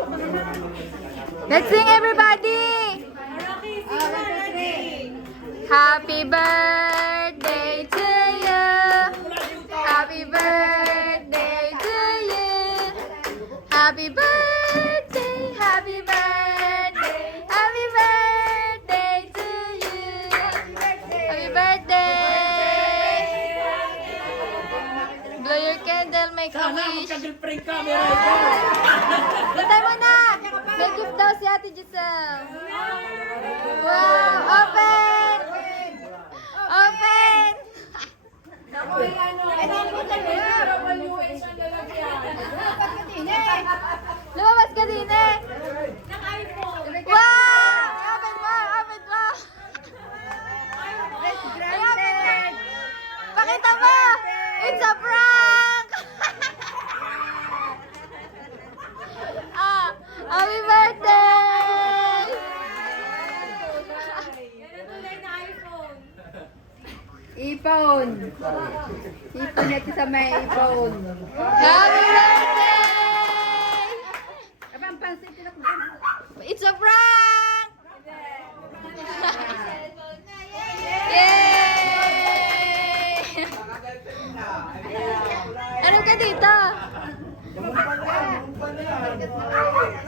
Let's sing, everybody! Happy birthday to you! Happy birthday to you! Happy birthday! Happy birthday! Happy birthday to you! Happy birthday! Blow your candle, make a wish. Magka-girlfriend ka, meron ito. Bantay mo na! May gift daw si Ate Giselle. Wow! Open! Open! Lumabas ka din eh! Wow! Open mo! Open mo! Ay, open mo! Pakita mo! It's a prank! Happy birthday! iPhone. Ipon natin sa may iPhone. Happy birthday!